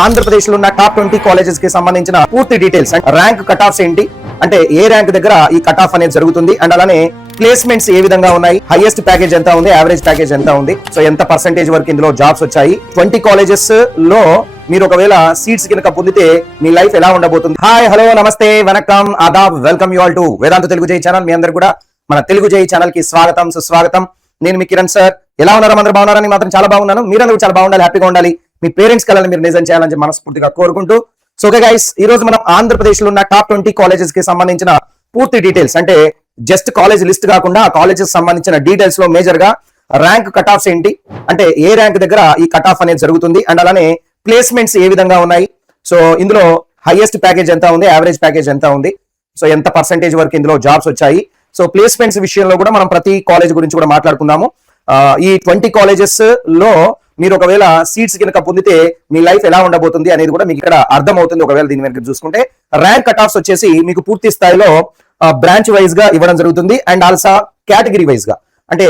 ఆంధ్రప్రదేశ్ లో ఉన్న top 20 colleges కి సంబంధించిన పూర్తి details and rank cut offs ఏంటి, అంటే ఏ ర్యాంక్ దగ్గర ఈ కట్ ఆఫ్ అనేది జరుగుతుంది, అండ్ అలానే ప్లేస్మెంట్స్ ఏ విధంగా ఉన్నాయి, హైయెస్ట్ ప్యాకేజ్ ఎంత ఉంది, యావరేజ్ ప్యాకేజ్ ఎంత ఉంది, సో ఎంత పర్సెంటేజ్ వరకు ఇందులో జాబ్స్ వచ్చాయి, 20 కాలేజెస్ లో మీరు ఒకవేళ సీట్స్ కనుక పొందితే మీ లైఫ్ ఎలా ఉండబోతుంది. హాయ్, హలో, నమస్తే, వనకం, Aadab, welcome you all to వేదాంత తెలుగు జై ఛానల్. మీ అందరు కూడా మన తెలుగు జై ఛానల్ కి స్వాగతం, సుస్వాగతం. నేను మీ కిరణ్ సార్. ఎలా ఉన్నారు? అందరూ బాగున్నారని మాత్రం చాలా బాగున్నాను. మీరందరూ చాలా బాగుండాలి, హ్యాపీగా ఉండాలి, మీ పేరెంట్స్ కలని మీరు నిజం చేయాలని మనస్ఫూర్తిగా కోరుకుంటూ, సో ఓకే గైస్, ఈ రోజు మనం ఆంధ్రప్రదేశ్ లో ఉన్న టాప్ 20 కాలేజెస్ కి సంబంధించిన పూర్తి డీటెయిల్స్, అంటే జస్ట్ కాలేజ్ లిస్ట్ కాకుండా ఆ కాలేజెస్ సంబంధించిన డీటెయిల్స్ లో మేజర్ గా ర్యాంక్ కట్ ఆఫ్స్ ఏంటి, అంటే ఏ ర్యాంక్ దగ్గర ఈ కట్ ఆఫ్ అనేది జరుగుతుంది, అండ్ అలానే ప్లేస్మెంట్స్ ఏ విధంగా ఉన్నాయి, సో ఇందులో హైయెస్ట్ ప్యాకేజ్ ఎంత ఉంది, యావరేజ్ ప్యాకేజ్ ఎంత ఉంది, సో ఎంత పర్సెంటేజ్ వరకు ఇందులో జాబ్స్ వచ్చాయి, సో ప్లేస్మెంట్స్ విషయంలో కూడా మనం ప్రతి కాలేజ్ గురించి కూడా మాట్లాడుకుందాము. ఈ 20 కాలేజెస్ లో మీరు ఒకవేళ సీట్స్ కనుక పొందితే మీ లైఫ్ ఎలా ఉండబోతుంది అనేది కూడా మీకు ఇక్కడ అర్థమవుతుంది. ఒకవేళ దీని వెనక చూసుకుంటే ర్యాంక్ కట్ ఆఫ్స్ వచ్చేసి మీకు పూర్తి స్థాయిలో బ్రాంచ్ వైజ్ గా ఇవ్వడం జరుగుతుంది, అండ్ ఆల్సో కేటగిరీ వైజ్ గా, అంటే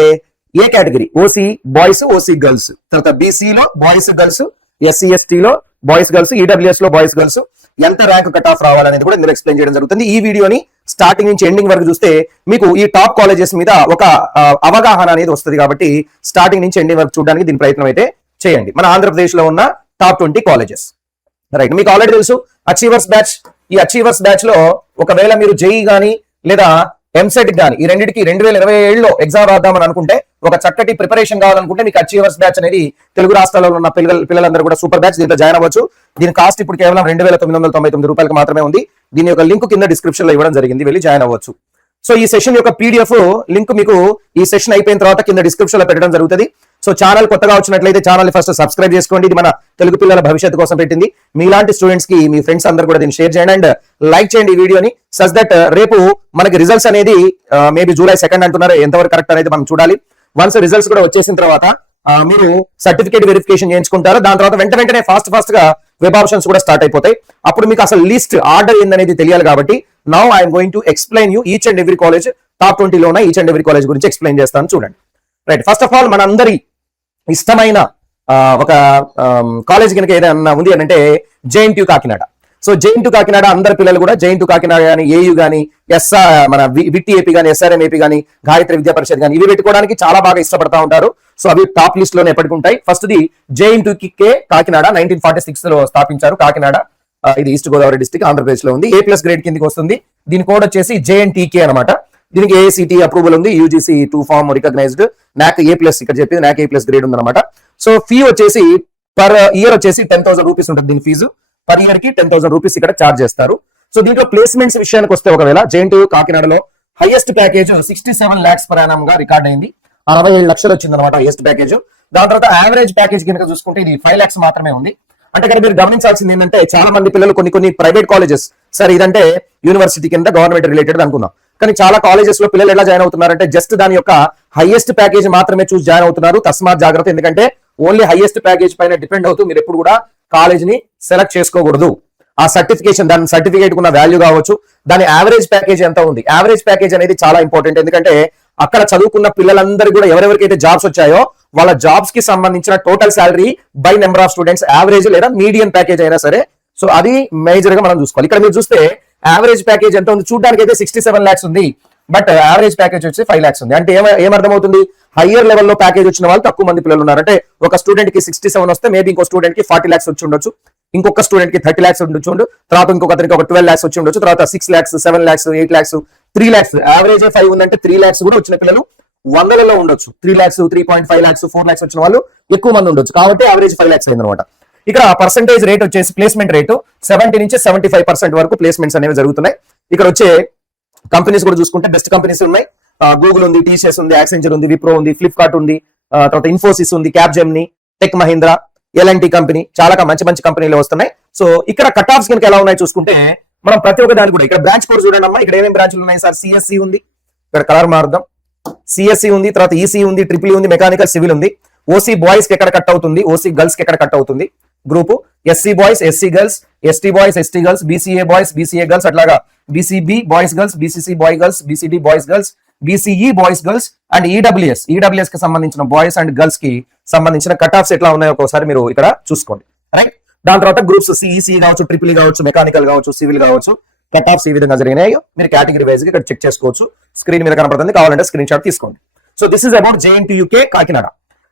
ఏ category, OC boys, OC girls, తర్వాత బీసీ లో బాయ్స్ గర్ల్స్, ఎస్సీ ఎస్టీ లో బాయ్స్ గర్ల్స్, ఈడబ్ల్యూఎస్ లో బాయ్స్ గర్ల్స్, ఎంత ర్యాంక్ కట్ ఆఫ్ రావాలనేది కూడా ఇందులో ఎక్స్ప్లెయిన్ చేయడం జరుగుతుంది. ఈ వీడియోని స్టార్టింగ్ నుంచి ఎండింగ్ వరకు చూస్తే మీకు ఈ టాప్ కాలేజెస్ మీద ఒక అవగాహన అనేది వస్తుంది, కాబట్టి స్టార్టింగ్ నుంచి ఎండింగ్ వరకు చూడడానికి దీని ప్రయత్నం అయితే చేయండి. మన ఆంధ్రప్రదేశ్ లో ఉన్న టాప్ 20 కాలేజెస్, రైట్. మీకు ఆల్రెడీ తెలుసు అచీవర్స్ బ్యాచ్. ఈ అచీవర్స్ బ్యాచ్ లో ఒకవేళ మీరు జేఈ గానీ లేదా ఎంసెట్ గానీ ఈ రెండింటికి 2027లో ఎగ్జామ్ రాద్దామని అనుకుంటే, ఒక చక్కటి ప్రిపరేషన్ కావాలనుకుంటే మీకు అచీవర్స్ బ్యాచ్ అనేది తెలుగు రాష్ట్రాల్లో ఉన్న పిల్లలందరూ కూడా సూపర్ బ్యాచ్, దీంట్లో జాయిన్ అవ్వచ్చు. దీని కాస్ట్ ఇప్పుడు కేవలం 2999 రూపాయలకు మాత్రమే ఉంది. దీని యొక్క లింక్ కింద డిస్క్రిప్షన్ లో ఇవ్వడం జరిగింది, వెళ్ళి జాయిన్ అవ్వచ్చు. సో ఈ సెషన్ యొక్క పీడిఎఫ్ లింక్ మీకు ఈ సెషన్ అయిపోయిన తర్వాత కింద డిస్క్రిప్షన్ లో పెట్టడం జరుగుతుంది. సో ఛానల్ కొత్తగా వచ్చినట్లయితే ఛానల్ ఫస్ట్ సబ్స్క్రైబ్ చేసుకోండి. ఇది మన తెలుగు పిల్లల భవిష్యత్తు కోసం పెట్టింది. మీలాంటి స్టూడెంట్స్ కి మీ ఫ్రెండ్స్ అందరూ కూడా దీన్ని షేర్ చేయండి అండ్ లైక్ చేయండి ఈ వీడియోని, సచ్ దట్ రేపు మనకి రిజల్ట్స్ అనేది మేబీ జూలై 2 అంటున్నారు, ఎంతవరకు కరెక్ట్ అనేది మనం చూడాలి. వన్స్ రిజల్ట్స్ కూడా వచ్చేసిన తర్వాత మీరు సర్టిఫికేట్ వెరిఫికేషన్ చేయించుకుంటారు. దాని తర్వాత వెంటనే ఫాస్ట్ గా వెబ్ ఆప్షన్స్ కూడా స్టార్ట్ అయిపోతాయి. అప్పుడు మీకు అసలు లిస్ట్ ఆర్డర్ ఏందనేది తెలియాలి. కాబట్టి now I'm going to explain you each and every college, top 20 లో ఉన్న ఈచ్ అండ్ ఎవ్రీ కాలేజ్ గురించి ఎక్స్ప్లెయిన్ చేస్తాను, చూడండి. రైట్, ఫస్ట్ ఆఫ్ ఆల్ మనందరి ఇష్టమైన ఒక కాలేజ్ కనుక ఏదైనా ఉంది అని అంటే JNTU Kakinada. So JNTU Kakinada అందరి పిల్లలు కూడా జేఎన్టీయూ కాకినాడ కానీ, ఏయూ కానీ, మన విట్టి ఏపీ కానీ, ఎస్ఆర్ఎం ఏపీ కానీ, గాయత్రి విద్యా పరిషత్ కానీ, ఇవి పెట్టుకోవడానికి చాలా బాగా ఇష్టపడతా ఉంటారు. సో అవి టాప్ లిస్ట్ లోనే ఎప్పటికి ఉంటాయి. ఫస్ట్ ది జేఎన్టీయూ కాకినాడ 1946 లో స్థాపించారు. కాకినాడ ఇది ఈస్ట్ గోదావరి డిస్ట్రిక్ట్, ఆంధ్రప్రదేశ్ లో ఉంది. A+ గ్రేడ్ కిందకి వస్తుంది. దీని కోడ్ వచ్చేసి జేఎన్టీకే అనమాట. దీనికి ఏఐసిటి అప్రూవల్ ఉంది, UGC 2 form recognised, NAC A+ ఇక్కడ చెప్పింది NAC A+ గ్రేడ్ ఉందన్నమాట. సో ఫీ వచ్చేసి పర్ ఇయర్ వచ్చేసి 10,000 రూపీస్ ఉంటుంది. దీని ఫీజు పర్ ఇయర్ కి 10,000 రూపీస్ ఇక్కడ చార్జ్ చేస్తారు. సో దీంట్లో ప్లేస్మెంట్స్ విషయానికి వస్తే ఒకవేళ జేఎన్టీయూ కాకినాడలో highest package 67 lakhs per annum గా రికార్డ్ అయింది. 67 లక్షలు వచ్చింది అనమాట హైయెస్ట్ ప్యాకేజ్. దాని తర్వాత యావరేజ్ ప్యాకేజ్ కనుక చూసుకుంటే ఇది 5 lakhs మాత్రమే ఉంది. అంటే ఇక్కడ మీరు గమనించాల్సింది ఏంటంటే, చాలా మంది పిల్లలు కొన్ని ప్రైవేట్ కాలేజెస్, సార్ ఇదంటే యూనివర్సిటీ కింద గవర్నమెంట్ రిలేటెడ్ అనుకుందాం, కానీ చాలా కాలేజెస్ లో పిల్లలు ఎలా జాయిన్ అవుతున్నారంటే జస్ట్ దాని యొక్క హైయెస్ట్ ప్యాకేజ్ మాత్రమే చూసి జాయిన్ అవుతున్నారు. తస్మాత్ జాగ్రత్త, ఎందుకంటే ఓన్లీ హైయెస్ట్ ప్యాకేజ్ పైన డిపెండ్ అవుతూ మీరు ఎప్పుడు కూడా కాలేజ్ ని సెలెక్ట్ చేసుకోకూడదు. ఆ సర్టిఫికేషన్, దాని సర్టిఫికేట్ ఉన్న వాల్యూ కావచ్చు, దాని యావరేజ్ ప్యాకేజ్ ఎంత ఉంది. యావరేజ్ ప్యాకేజ్ అనేది చాలా ఇంపార్టెంట్, ఎందుకంటే అక్కడ చదువుకున్న పిల్లలందరూ కూడా ఎవరెవరికైతే జాబ్స్ వచ్చాయో వాళ్ళ జాబ్స్ కి సంబంధించిన total salary by number of students, average లేదా మీడియన్ ప్యాకేజ్ అయినా సరే, సో అది మేజర్ గా మనం చూసుకోవాలి. ఇక్కడ మీరు చూస్తే యావరేజ్ ప్యాకేజ్ ఎంత ఉంది, చూడడానికి అయితే 67 lakhs ఉంది, బట్ యావరేజ్ ప్యాకేజ్ వచ్చి 5 lakhs ఉంది. అంటే ఏమర్థమవుతుంది, హయ్యర్ లెవెల్లో ప్యాకేజ్ వచ్చిన వాళ్ళు తక్కువ మంది పిల్లలు ఉన్నారు. అంటే ఒక స్టూడెంట్ కి 67 వస్తే మేబీ ఇంకో స్టూడెంట్ కి 40 lakhs వచ్చి ఉండొచ్చు, ఇంకొక స్టూడెంట్ కి 30 lakhs ఉండొచ్చు, తర్వాత ఇంకొకరికి ఒక 12 lakhs వచ్చి ఉండొచ్చు, తర్వాత 6 lakhs, 7 lakhs, 8 lakhs, 3 lakhs, average 5 ఉందంటే 3 lakhs కూడా వచ్చిన పిల్లలు వందలలో ఉండొచ్చు. 3 lakhs, 3.5 lakhs, 4 lakhs వచ్చిన వాళ్ళు ఎక్కువ మంది ఉండొచ్చు, కాబట్టి యావరేజ్ 5 lakhs అయింది అనమాట. ఇక్కడ పర్సెంటేజ్ రేట్ వచ్చేసి ప్లేస్మెంట్ రేటు 70 నుంచి 75% వరకు ప్లేస్మెంట్స్ అనేవి జరుగుతున్నాయి. ఇక్కడ వచ్చే కంపెనీస్ కూడా చూసుకుంటే బెస్ట్ కంపెనీస్ ఉన్నాయి. గూగుల్ ఉంది, టీసీఎస్ ఉంది, యాక్సెంచర్ ఉంది, విప్రో ఉంది, ఫ్లిప్కార్ట్ ఉంది, తర్వాత ఇన్ఫోసిస్ ఉంది, Capgemini, tech Mahindra, LNT company, చాలా మంచి కంపెనీలు వస్తున్నాయి. సో ఇక్కడ కట్ ఆఫ్స్ కనుక ఎలా ఉన్నాయి చూసుకుంటే, మనం ప్రతి ఒక్క దాని కూడా ఇక్కడ బ్రాంచ్ కోడ్ చూడండి అమ్మా. ఇక్కడ ఏమేమి బ్రాంచ్లు ఉన్నాయి సార్? సిఎస్సి ఉంది, ఇక్కడ కలర్ మారుద్దాం, సిఎస్సి ఉంది, తర్వాత ఈసీ ఉంది, ట్రిపుల్ ఉంది, మెకానికల్ సివిల్ ఉంది. ఓసీ బాయ్స్ కి ఎక్కడ కట్ అవుతుంది, ఓసీ గర్ల్స్ కి ఎక్కడ కట్ అవుతుంది group, SC boys, SC girls, ST boys, ST girls, BCA boys, BCA girls, అట్లాగా BCB boys girls, BCC boy girls, BCD boys girls, BCE boys girls and EWS కి సంబంధించిన boys and girls కి సంబంధించిన cut offs ఎట్లా ఉన్నాయో ఒకసారి మీరు ఇక్కడ చూసుకోండి. రైట్, దాని తర్వాత గ్రూప్స్ సిఈసి కావచ్చు, ట్రిపుల్ కావచ్చు, మెకానికల్ కావచ్చు, సివిల్ కావచ్చు, కట్ ఆఫ్స్ ఈ విధంగా జరిగినాయో మీరు కేటగిరీ వైజ్ గా ఇక్కడ చెక్ చేసుకోవచ్చు. స్క్రీన్ మీద కనపడుతుంది, కావాలంటే స్క్రీన్ షాట్ తీసుకోండి. So this is about JNTUK Kakinada.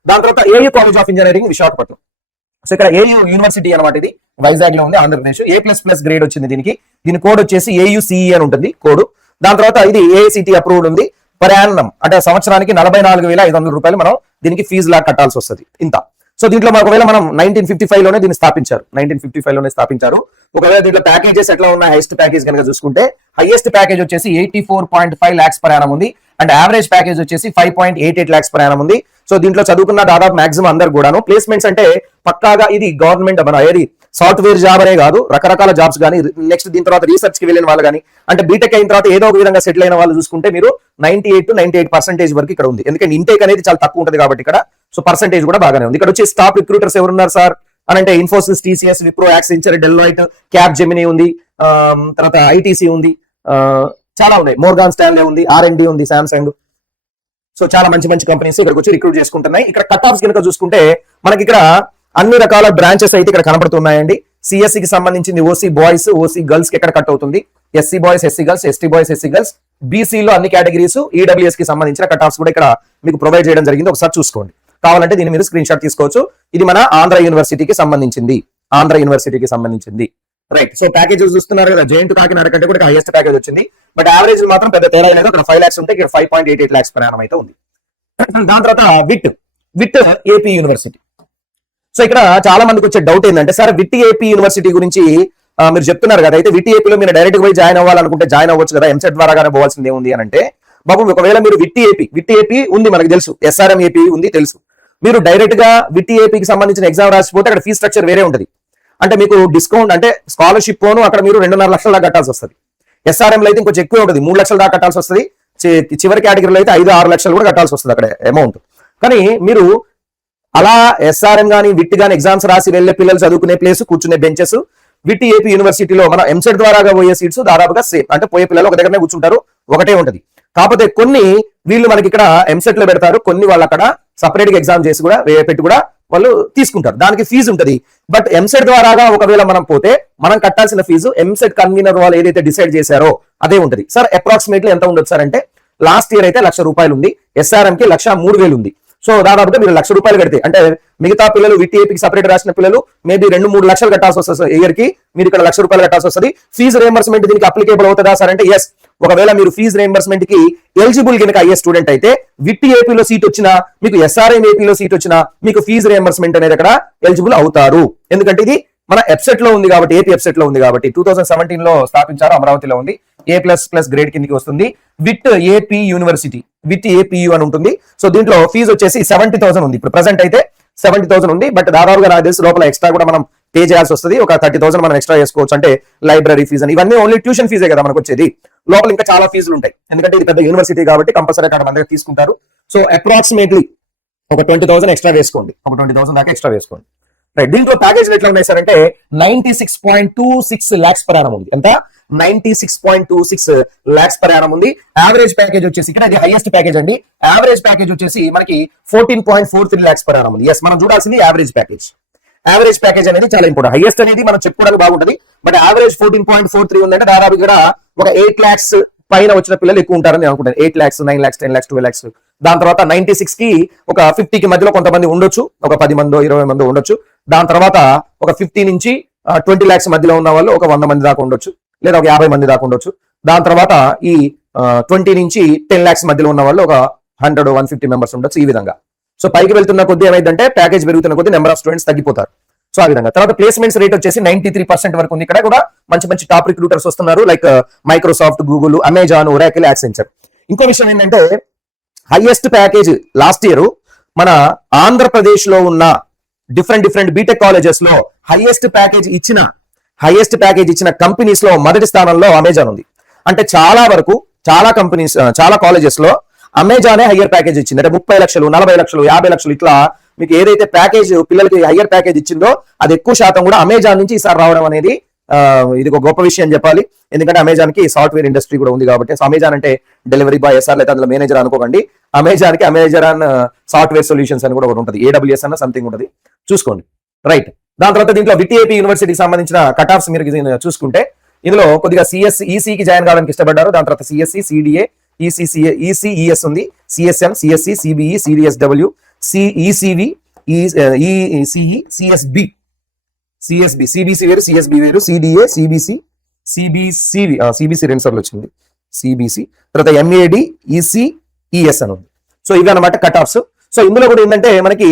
దాని తర్వాత AU college of engineering Visakhapatnam. So ఇక్కడ AU యూనివర్సిటీ అనమాట, ఇది వైజాగ్ లో ఉంది, ఆంధ్రప్రదేశ్. A++ గ్రేడ్ వచ్చింది దీనికి. దీని కోడ్ వచ్చేసి AUCE అని ఉంటుంది కోడ్. దాని తర్వాత ఇది AICT అప్రూవ్డ్ ఉంది. పర్ యానం అంటే సంవత్సరానికి 44,500 రూపాయలు మనం దీనికి ఫీజు లా కట్టాల్సి వస్తుంది ఇంత. సో దీంట్లో ఒకవేళ మనం 1955 లోనే దీన్ని స్థాపించారు, 1955 లోనే స్థాపించారు. ఒకవేళ దీంట్లో ప్యాకేజెస్ ఎట్లా ఉన్నాయి, హైయెస్ట్ ప్యాకేజ్ కనుక చూసుకుంటే హైయెస్ట్ ప్యాకేజ్ వచ్చేసి 84.5 lakhs పర్ యానం ఉంది. అండ్ యావరేజ్ ప్యాకేజ్ వచ్చేసి 5.88 lakhs పర్ యానం ఉంది. సో దీంట్లో చదువుకున్న దాదాపు మాక్సిమం అందరు కూడాను ప్లేస్మెంట్స్ అంటే పక్కాగా ఇది గవర్నమెంట్ మన ఏది సాఫ్ట్వేర్ జాబ్ అనే కాదు, రకరకాల జాబ్స్ కానీ, నెక్స్ట్ దీని తర్వాత రీసెర్చ్ కి వెళ్ళిన వాళ్ళు కానీ, అంటే బీటెక్ అయిన తర్వాత ఏదో ఒక విధంగా సెటిల్ అయిన వాళ్ళు చూసుకుంటే మీరు 98 to 98% వరకు ఇక్కడ ఉంది. ఎందుకంటే ఇంటేక్ అనేది చాలా తక్కువ ఉంటుంది కాబట్టి ఇక్కడ. సో పర్సెంటేజ్ కూడా బాగానే ఉంది. ఇక్కడ వచ్చి స్టాఫ్ రిక్రూటర్స్ ఎవరున్నారు సార్ అని అంటే Infosys, TCS, Wipro, Accenture, Deloitte, cap Gemini ఉంది, తర్వాత ITC ఉంది, చాలా ఉన్నాయి, మోర్గాన్ స్టాన్లే ఉంది, R&D ఉంది, సామ్సంగ్. సో చాలా మంచి మంచి కంపెనీస్ ఇక్కడికి వచ్చి రిక్రూట్ చేసుకుంటున్నాయి. ఇక్కడ కట్ ఆఫ్స్ కనుక చూసుకుంటే మనకి ఇక్కడ అన్ని రకాల బ్రాంచెస్ అయితే ఇక్కడ కనబడుతున్నాయండి. CSE కి సంబంధించింది OC బాయ్స్, OC గర్ల్స్ కి ఎక్కడ కట్ అవుతుంది, SC boys, SC girls, ST boys, SC girls, BC లో అన్ని కేటగిరీస్, EWS కి సంబంధించిన కట్ ఆఫ్స్ కూడా ఇక్కడ మీకు ప్రొవైడ్ చేయడం జరిగింది. ఒకసారి చూసుకోండి, కావాలంటే దీని మీద స్క్రీన్ షాట్ తీసుకోవచ్చు. ఇది మన ఆంధ్ర యూనివర్సిటీకి సంబంధించింది, ఆంధ్ర యూనివర్సిటీకి సంబంధించింది. రైట్. సో ప్యాకేజెస్ చూస్తున్నారు కదా, JNTU కాకినాడ కంటే కూడా హైయెస్ట్ ప్యాకేజ్ వచ్చింది. బట్ యావరేజ్ మాత్రం పెద్ద తేడా లేదు. అక్కడ 5 lakhs ఉంటే ఇక్కడ 5.88 lakhs పర్ యానం అయితే ఉంది. దాని తర్వాత విట్ AP యూనివర్సిటీ. సో ఇక్కడ చాలా మందికి వచ్చే డౌట్ ఏంటంటే, సార్ విట్ AP యూనివర్సిటీ గురించి మీరు చెప్తున్నారు కదా, అయితే విట్ ఏపీలో మీరు డైరెక్ట్ పోయి జాయిన్ అవ్వాలనుకుంటే జాయిన్ అవ్వచ్చు కదా, ఎంసెట్ ద్వారాగానే పోవాల్సింది ఏముంది అని అంటే, బాబు ఒకవేళ మీరు విట్ ఏపీ ఉంది మనకు తెలుసు, SRM AP ఉంది తెలుసు. మీరు డైరెక్ట్ గా విట్ ఏపీకి సంబంధించిన ఎగ్జామ్ రాసిపోతే అక్కడ ఫీ స్ట్రక్చర్ వేరే ఉంటుంది. అంటే మీకు డిస్కౌంట్ అంటే స్కాలర్షిప్ పోను అక్కడ మీరు 2.5 లక్షల దాకా కట్టాల్సి వస్తుంది. SRM లో అయితే ఇంకొంచెం ఎక్కువ ఉంటుంది, 3 లక్షల దాకా కట్టాల్సి వస్తుంది. చివరి కేటగిరీలో అయితే 5-6 లక్షలు కూడా కట్టాల్సి వస్తుంది అక్కడ అమౌంట్. కానీ మీరు అలా SRM గానీ విట్ గానీ ఎగ్జామ్స్ రాసి వెళ్లే పిల్లలు చదువుకునే ప్లేస్, కూర్చునే బెంచెస్ విట్ AP యూనివర్సిటీలో మన ఎంసెట్ ద్వారాగా పోయే సీట్స్ దాదాపుగా సేమ్. అంటే పోయే పిల్లలు ఒక దగ్గరనే కూర్చుంటారు, ఒకటే ఉంటది. కాకపోతే కొన్ని వీళ్ళు మనకి ఇక్కడ ఎంసెట్ లో పెడతారు, కొన్ని వాళ్ళు అక్కడ సపరేట్ గా ఎగ్జామ్ చేసి కూడా పెట్టి కూడా వాళ్ళు తీసుకుంటారు, దానికి ఫీజు ఉంటుంది. బట్ ఎంసెట్ ద్వారాగా ఒకవేళ మనం పోతే మనం కట్టాల్సిన ఫీజు ఎంసెట్ కన్వీనర్ వాళ్ళు ఏదైతే డిసైడ్ చేశారో అదే ఉంటుంది. సార్ అప్రాక్సిమేట్లీ ఎంత ఉండదు సార్ అంటే, లాస్ట్ ఇయర్ అయితే 1,00,000 రూపాయలు ఉంది, SRM కి 1,03,000 ఉంది. సో దాదాపుగా మీరు 1,00,000 రూపాయలు కడితే, అంటే మిగతా పిల్లలు విట్ ఏపీకి సపరేట్ రాసిన పిల్లలు మేబీ 2-3 లక్షలు కట్టాల్సి వస్తుంది ఇయర్ కి, మీరు ఇక్కడ 1,00,000 రూపాయలు కట్టాల్సి వస్తుంది. ఫీజు రియంబర్స్మెంట్ దీనికి అప్లికేబుల్ అవుతుందా సార్ అంటే, ఎస్. ఒకవేళ మీరు ఫీజు రియంబర్స్మెంట్ కి ఎలిజిబుల్ కనుక అయ్యే స్టూడెంట్ అయితే విట్ ఏపీలో సీట్ వచ్చినా, మీకు SRM ఏపీలో సీట్ వచ్చినా మీకు ఫీజు రియంబర్స్మెంట్ అనేది అక్కడ ఎలిజిబుల్ అవుతారు. ఎందుకంటే ఇది మన వెబ్సైట్ లో ఉంది కాబట్టి, ఏపీ వెబ్సైట్ లో ఉంది కాబట్టి 2017 లో స్థాపించారు, అమరావతిలో ఉంది, A++ గ్రేడ్ కిందకి వస్తుంది. VIT AP university, VIT APU అని ఉంటుంది. సో దీంట్లో ఫీజు వచ్చేసి 70,000 ఉంది, ఇప్పుడు ప్రెసెంట్ అయితే 70,000 ఉంది. బట్ దాదాపుగా నాకు తెలిసి లోపల ఎక్స్ట్రా కూడా మనం పే చేయాల్సి వస్తుంది, ఒక 30,000 మనం ఎక్స్ట్రా చేసుకోవచ్చు. అంటే లైబ్రరీ ఫీజు అని, ఇవన్నీ ఓన్లీ ట్యూషన్ ఫీజే కదా మనకు వచ్చేది. లోపల ఇంకా చాలా ఫీజులు ఉంటాయి, ఎందుకంటే ఇది పెద్ద యూనివర్సిటీ కాబట్టి కంపల్సరీ అక్కడ మన దగ్గర తీసుకుంటారు. సో అప్రాక్సిమేట్లీ ఒక 20,000 ఎక్స్ట్రా వేసుకోండి, ఒక 20,000 దాకా ఎక్స్ట్రా వేసుకోండి. రైట్. దీంట్లో ప్యాకేజీలు ఎట్లా ఉన్నాయి సార్ అంటే 96.26 lakhs పర్ యానం ఉంది. ఎంత? 96.26 lakhs పర్ యానం ఉంది. యావరేజ్ ప్యాకేజ్ వచ్చేసి ఇక్కడ ఇది హైయెస్ట్ ప్యాకేజ్ అండి. యావరేజ్ ప్యాకేజ్ వచ్చేసి మనకి 14.43 lakhs పర్ యానం ఉంది. ఎస్, మనం చూడాల్సింది యావరేజ్ ప్యాకేజ్. యావరేజ్ ప్యాకేజ్ అనేది చాలా ఇంపార్టెంట్. హైయెస్ట్ అనేది మనం చెప్పుకోవడానికి బాగుంటది, బట్ యావరేజ్ 14.43 ఉందంటే దాదాపు ఇక్కడ ఒక 8 lakhs పైన వచ్చిన పిల్లలు ఎక్కువ ఉంటారని నేను అనుకుంటాను. 8 lakhs, 9 lakhs, 10 lakhs, 12 lakhs. దాని తర్వాత 96 కి ఒక 50 కి మధ్యలో కొంతమంది ఉండొచ్చు, ఒక 10 మందో 20 మందో ఉండొచ్చు. దాని తర్వాత ఒక 50 నుంచి 20 lakhs మధ్యలో ఉన్న వాళ్ళు ఒక 100 మంది దాకా ఉండొచ్చు, లేదా ఒక 50 మంది దాకా ఉండొచ్చు. దాని తర్వాత ఈ 20 నుంచి 10 lakhs మధ్యలో ఉన్న వాళ్ళు ఒక 100-150 మెంబర్స్ ఉండొచ్చు. ఈ విధంగా సో పైకి వెళ్తున్న కొద్ది ఏమైందంటే ప్యాకేజ్ పెరుగుతున్న కొద్ది నెంబర్ ఆఫ్ స్టూడెంట్స్ తగ్గిపోతారు. సో ఆ విధంగా తర్వాత ప్లేస్మెంట్స్ రేట్ వచ్చేసి 93% వరకు ఉంది. ఇక్కడ కూడా మంచి మంచి టాప్ రిక్రూటర్స్ వస్తున్నారు, like Microsoft, Google, Amazon, Oracle, Accenture. ఇంకో విషయం ఏంటంటే హైయెస్ట్ ప్యాకేజ్ లాస్ట్ ఇయర్ మన ఆంధ్రప్రదేశ్ లో ఉన్న డిఫరెంట్ బీటెక్ కాలేజెస్ లో హైయెస్ట్ ప్యాకేజ్ ఇచ్చిన కంపెనీస్ లో మొదటి స్థానంలో అమెజాన్ ఉంది. అంటే చాలా వరకు చాలా కంపెనీస్, చాలా కాలేజెస్ లో అమెజానే హయ్యర్ ప్యాకేజ్ ఇచ్చింది. అంటే 30 లక్షలు, 40 లక్షలు, 50 లక్షలు ఇట్లా మీకు ఏదైతే ప్యాకేజ్ పిల్లలకి హయ్యర్ ప్యాకేజ్ ఇచ్చిందో అది ఎక్కువ శాతం కూడా అమెజాన్ నుంచి ఈసారి రావడం అనేది ఇది ఒక గొప్ప విషయం చెప్పాలి. ఎందుకంటే అమెజాన్ కి సాఫ్ట్వేర్ ఇండస్ట్రీ కూడా ఉంది కాబట్టి. సో అమెజాన్ అంటే డెలివరీ బాయ్ ఎస్ఆర్ లేదా అందులో మేనేజర్ అనుకోకండి. అమెజాన్ కి అమెజాన్ సాఫ్ట్వేర్ సొల్యూషన్స్ అని కూడా ఒకటి ఉంటుంది, AWS అన్న సంథింగ్ ఉంటుంది, చూసుకోండి. రైట్. దాని తర్వాత దీంట్లో విటిఏపీ యూనివర్సిటీకి సంబంధించిన కట్ ఆఫ్స్ మీరు చూసుకుంటే ఇందులో కొద్దిగా ఈసీకి జాయిన్ కావడానికి ఇష్టపడ్డారు. దాని తర్వాత సిఎస్సి, సిడిఏ, ఈసీసీఏ, ఈసీఈఎస్ ఉంది, CSM, CSC, CBE, CDSW, ECV, ECE, CSB, CBC వేరు, సిఎస్బి వేరు, సిడిఏ, సిబిసి, సిబిసి రెండు సార్లు వచ్చింది, సిబిసి, తర్వాత ఎంఏడి, ఈసీ, ఈఎస్ అని ఉంది. సో ఇవి అన్నమాట కట్ ఆఫ్స్. సో ఇందులో కూడా ఏంటంటే మనకి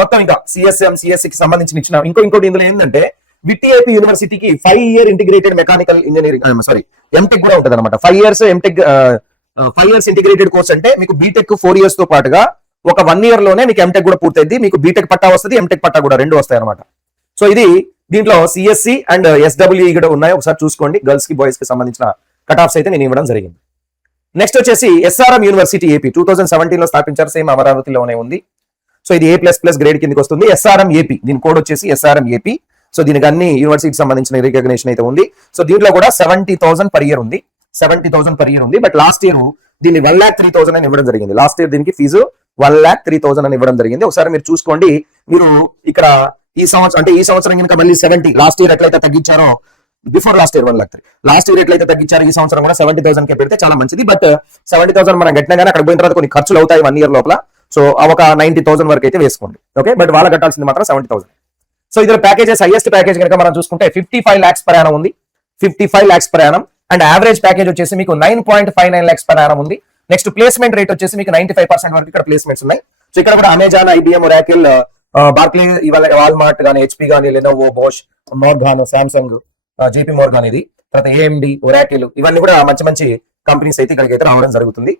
మొత్తం ఇంకా సిఎస్ఎం, సిఎస్సికి సంబంధించిన ఇచ్చిన ఇంకోటి ఇందులో ఏంటంటే విటిఐపి యూనివర్సిటీకి 5 year integrated mechanical engineering MTech కూడా ఉంటుంది అనమాట. 5 years MTech 5 years integrated course అంటే మీకు బీటెక్ 4 years తో పాటుగా ఒక 1 year లోనే మీకు ఎంటెక్ కూడా పూర్తయింది. మీకు బీటెక్ పట్టా వస్తుంది, ఎంటెక్ పట్టా కూడా రెండు వస్తాయి అనమాట. సో ఇది దీంట్లో సిఎస్సి అండ్ ఎస్డబ్ల్యూఈ కూడా ఉన్నాయి, ఒకసారి చూసుకోండి. గర్ల్స్ కి బాయ్స్ కి సంబంధించిన కట్ ఆఫ్స్ అయితే నేను ఇవ్వడం జరిగింది. నెక్స్ట్ వచ్చేసి ఎస్ఆర్ఎం యూనివర్సిటీ ఏపీ 2017 లో స్థాపించారు, సేమ్ అమరావతిలోనే ఉంది. సో ఇది A++ గ్రేడ్ కిందకి వస్తుంది. ఎస్ఆర్ఎం ఏపీ, దీని కోడ్ వచ్చేసి ఎస్ఆర్ఎం ఏపీ. సో దీనికి అన్ని యూనివర్సిటీకి సంబంధించిన రికగ్నేషన్ అయితే ఉంది. సో దీంట్లో కూడా 70,000 per year ఉంది, 70,000 per year ఉంది. బట్ లాస్ట్ ఇయర్ దీన్ని 1,03,000 అని ఇవ్వడం జరిగింది. లాస్ట్ ఇయర్ దీనికి ఫీజు 1,03,000 అని ఇవ్వడం జరిగింది. ఒకసారి మీరు చూసుకోండి. మీరు ఇక్కడ ఈ సంవత్సరం కనుక మళ్ళీ 70, లాస్ట్ ఇయర్ ఎట్లయితే తగ్గించారో, before last year 1,03,000, last year ఎట్లయితే తగ్గించారో ఈ సంవత్సరం కూడా 70,000 కే పెడితే చాలా మంచిది. బట్ 70,000 మనం గట్టినగానే అక్కడ పోయిన తర్వాత కొన్ని ఖర్చులు అవుతాయి 1 year లోపల. సో ఒక 90,000 వరకు అయితే వేసుకోండి. ఓకే, బట్ వాళ్ళ కట్టాల్సింది మాత్రం 70,000. సో ఇద్దరు ప్యాకేజెస్, హైయెస్ట్ ప్యాకేజ్ కనుక మనం చూసుకుంటే 55 lakhs per annum ఉంది, 55 lakhs per annum. And average package వచ్చేసి మీకు 9.59 lakhs per annum ఉంది. నెక్స్ట్ ప్లేస్మెంట్ రేట్ వచ్చేసి మీకు 95% వరకు ఇక్కడ ప్లేస్మెంట్స్ ఉన్నాయి. సో ఇక్కడ కూడా అమెజాన్, ఐబిఎం, ఒరాకిల్, బార్క్లే, ఇవాళ వాల్మార్ట్ కానీ, హెచ్పి కానీ, Lenovo, Bosch, Morgan, Samsung, JP Morgan, ఇది తర్వాత ఏఎండి, ఒరాకిల్, ఇవన్నీ కూడా మంచి మంచి కంపెనీస్ అయితే ఇక్కడికి అయితే రావడం జరుగుతుంది.